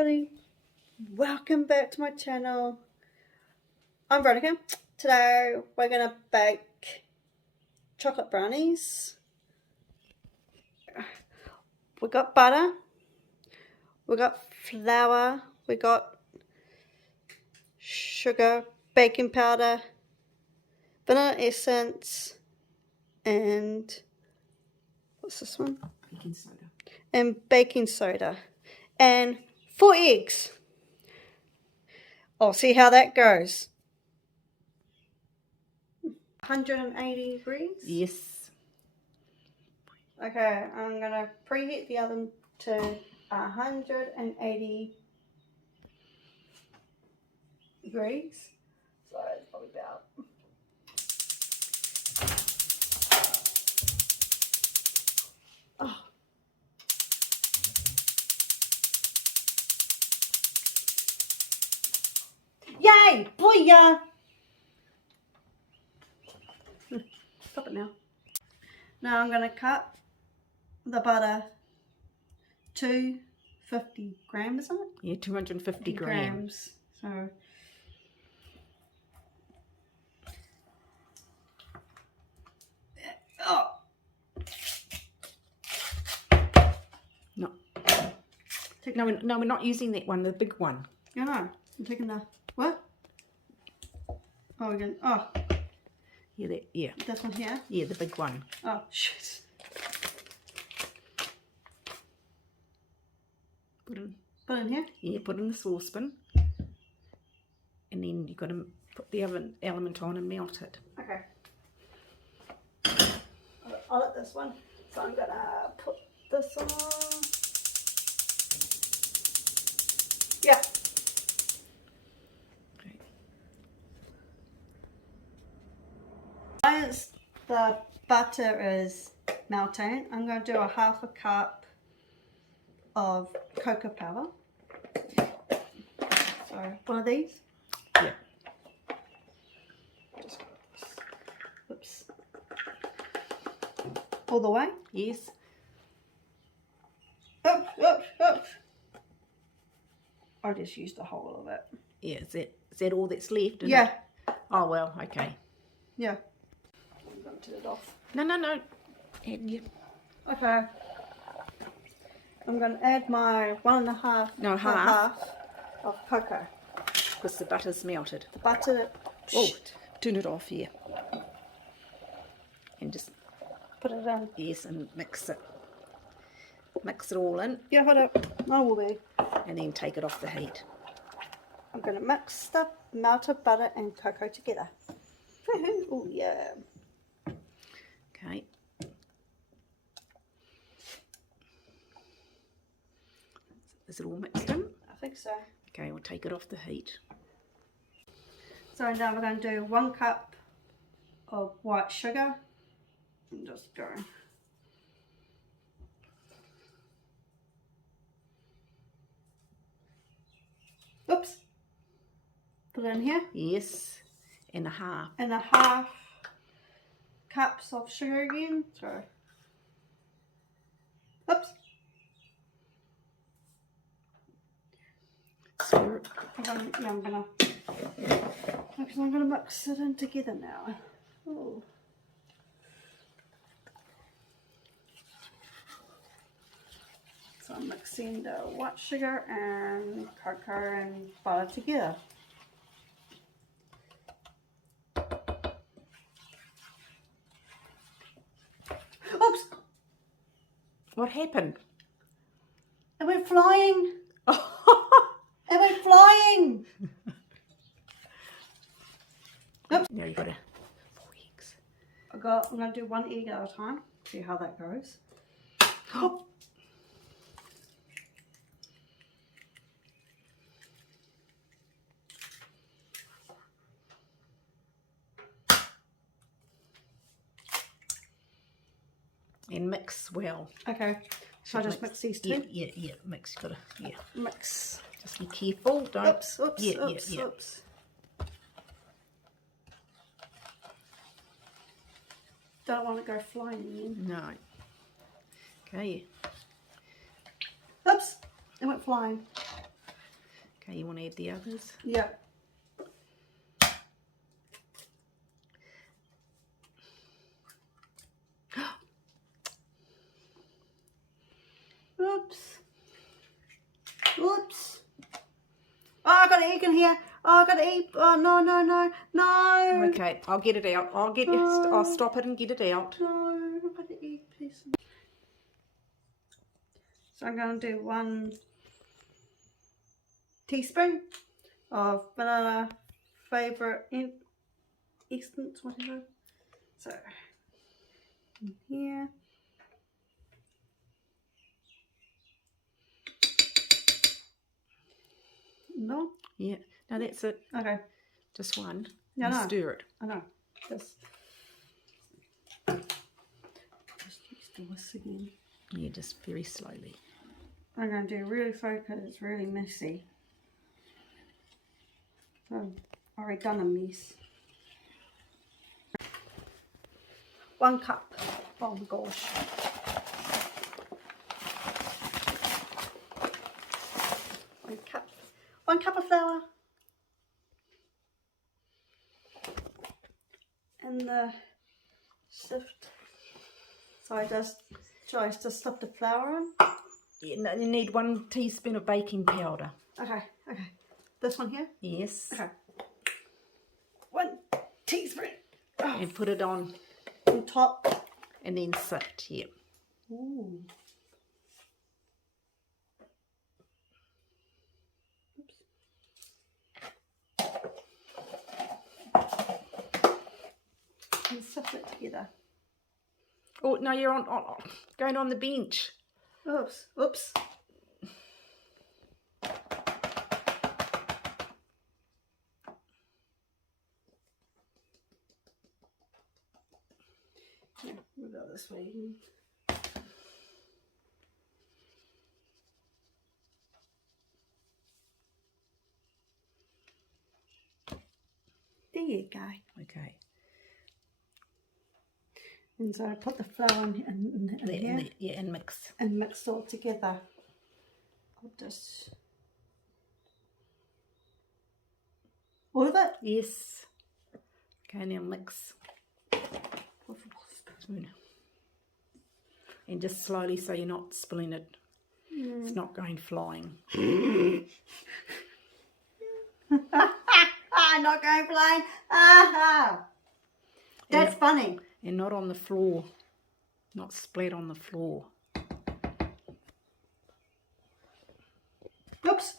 everybody, welcome back to my channel. I'm Veronica. Today we're going to bake chocolate brownies. We got butter, we got flour, we got sugar, baking powder, vanilla essence, and what's this one? Baking soda. And baking soda. And 4 eggs. I'll see how that goes. 180 degrees? Yes. Okay, I'm going to preheat the oven to 180 degrees. So it's probably about... Oh. Yay! Booyah! Stop it now. Now I'm going to cut the butter to 50 grams, isn't it? Yeah, 250 grams. So oh. No. No, we're not using that one, the big one. Yeah, no. I'm taking the what? Oh, we're going. Oh. Yeah, that. Yeah. This one here. Yeah, the big one. Oh shit. Put in here? Yeah, put in the saucepan. And then you've got to put the oven element on and melt it. Okay. I'll let this one. So I'm gonna put this on. Yeah. Okay. Once the butter is melting, I'm going to do a 1/2 cup of cocoa powder. So one of these. Yeah. Oops. All the way. Yes. Oops, oops, oops. I just used the whole of it. Yeah, is that all that's left? Yeah. Oh, well, okay. Yeah. I'm going to turn it off. No. And you... Okay. I'm going to add my 1.5 No, half. of cocoa. Because the butter's melted. The butter. Oh, turn it off here. And just Put it in. yes, and mix it. Mix it all in. Yeah, hold up. I will be. And then take it off the heat. I'm going to mix the melted butter and cocoa together. Oh yeah. Okay. Is it all mixed in? I think so. Okay, we'll take it off the heat. So now we're going to do 1 cup of white sugar. And just go. Oops. Put it in here. Yes, and a half. And 1/2 cups of sugar again. Sorry. Oops. Stir it. I'm gonna mix it in together now. Ooh. So I'm mixing the white sugar and cocoa and butter together. Oops! What happened? It went flying! It went flying! Oops! Now you've got 4 eggs. I'm going to do 1 egg at a time. See how that goes. Oh. And mix well. Okay. So I just mix these two? Yeah. Mix. Gotta, yeah. Mix. Just be careful. Don't. Oops. Yeah. Oops. Don't want to go flying again. No. Okay. Oops. It went flying. Okay, you want to add the others? Yeah. Oops. Oops. Oh, I got egg in here. Oh, I got egg. Oh, no, no, no, no. Okay, I'll get it out. I'll get you. I'll stop it and get it out. No, I've got the egg piece. So I'm going to do 1 teaspoon of vanilla favourite essence, whatever. So, in here. No? Yeah. No, that's it. Okay. Just one. Yeah, and no. stir it. I know. Just do this again. Yeah, just very slowly. I'm going to do really slow because it's really messy. So I've already done a mess. 1 cup. Oh my gosh. 1 cup. 1 cup of flour. And the sift. So I just tries to stuff the flour in. Yeah, you need 1 teaspoon of baking powder. Okay, okay. This one here? Yes. Okay. 1 teaspoon. Oh. And put it on Top. and then sit. Yeah. Ooh. Oops. And sift it together. Oh no, you're on going on the bench. Oops. Oops. Yeah, move that this way. There you go. Okay. And so I put the flour in here Yeah, and mix. and mix it all together. I'll just... All of it? Yes. Okay, now mix. Spoon. And just slowly so you're not spilling it. It's not going flying. Not going flying. Ah, that's funny. And not on the floor. Not splat on the floor. Oops.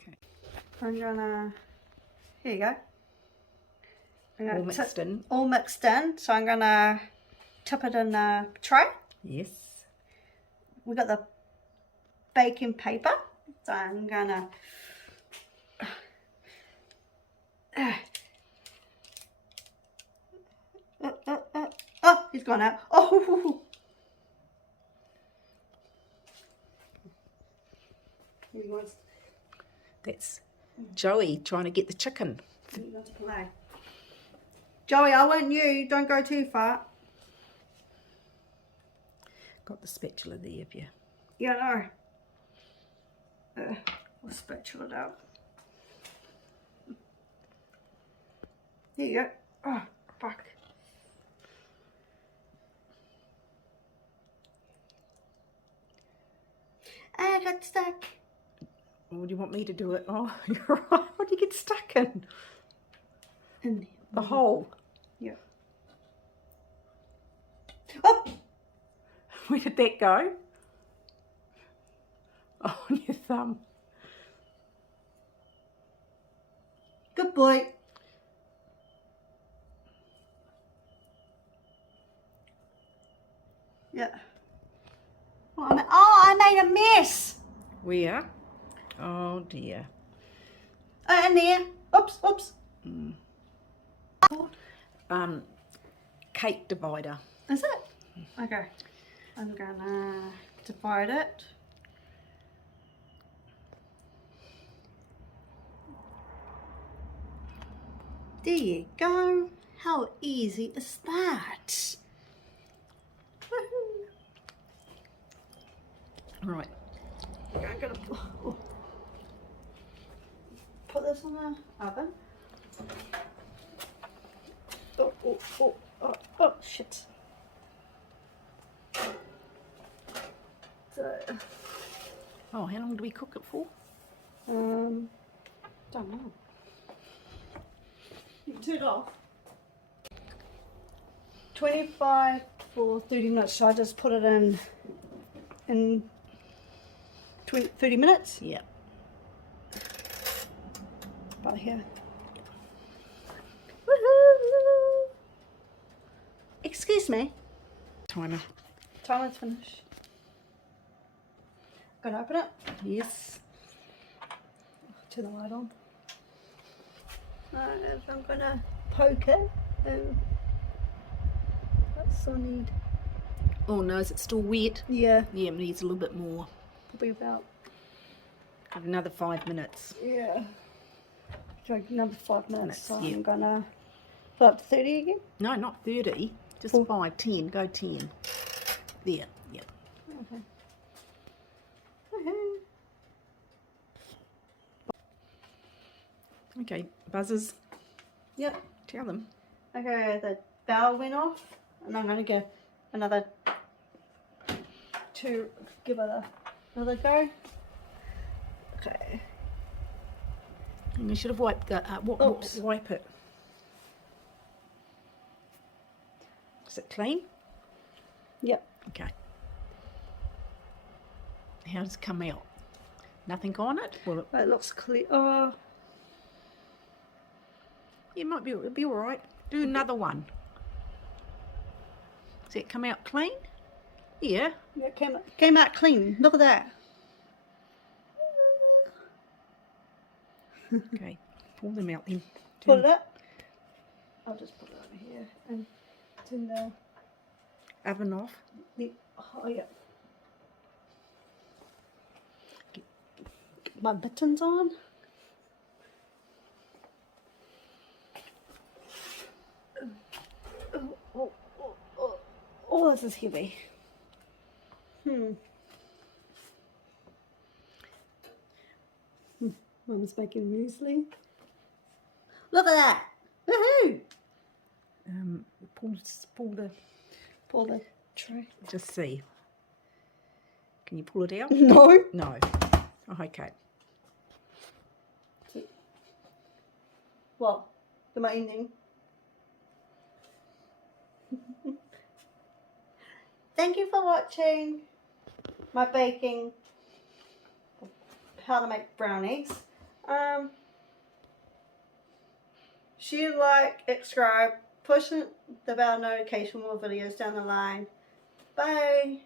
Okay. I'm gonna... Here you go. I'm gonna All mixed in. All mixed in. So I'm gonna tip it in a tray. Yes. We got the baking paper. So I'm gonna... Oh, he's gone out. Oh, he wants That's Joey trying to get the chicken. to play. Joey, I want you. Don't go too far. Got the spatula there, have you? Yeah, no. We'll spatula it out. There you go. Oh, fuck. I got stuck. Or do you want me to do it? Oh, you're right. What do you get stuck in? In The hole. Yeah. Oh! Where did that go? Oh, on your thumb. Good boy. Yeah. Oh, I made a mess. Where? Oh dear. In there. Oops, oops. Cake divider. Is it? Okay. I'm gonna divide it. There you go. How easy is that? Woohoo. Right. I'm gonna put this in the oven. Oh, shit. So, Oh, how long do we cook it for? don't know. You can turn it off. 25 for 30 minutes. So I just put it in 30 minutes. Yeah. Right here. Woohoo! Excuse me. Timer. Timer's finished. Gonna open it. Yes. Turn the light on. And I'm gonna poke it. Oh, that's all I need. Oh no, is it still wet? Yeah, Yeah, it needs a little bit more. probably about. Got another 5 minutes. Yeah. So another 5 minutes. So Yeah. I'm gonna put up to 30 again. No, not 30. Just Four. 5, 10. Go 10. There. Yep. Okay. Woohoo. Okay. Buzzers. Yep. Tell them. Okay, the bell went off, and I'm gonna get another two. Give it another go. Okay. And you should have wiped the. Oops. Wipe it. Is it clean? Yep. Okay. How does it come out? Nothing on it? Well, It looks clear. Oh, it might be. It'll be all right. Do another one. Does it come out clean? Yeah. yeah, it came out clean. Look at that. Okay. Pull them out then. Put it up. I'll just put it over here and turn the Oven off. oh yeah. Get my mittens on. Oh, this is heavy. Mum's making muesli. Look at that! Woohoo! Pull the tray. Just see. Can you pull it out? No. No. Oh, okay. What? Am I ending? Thank you for watching my baking, how to make brownies. Share, like, subscribe, push the bell notification, more videos down the line. Bye.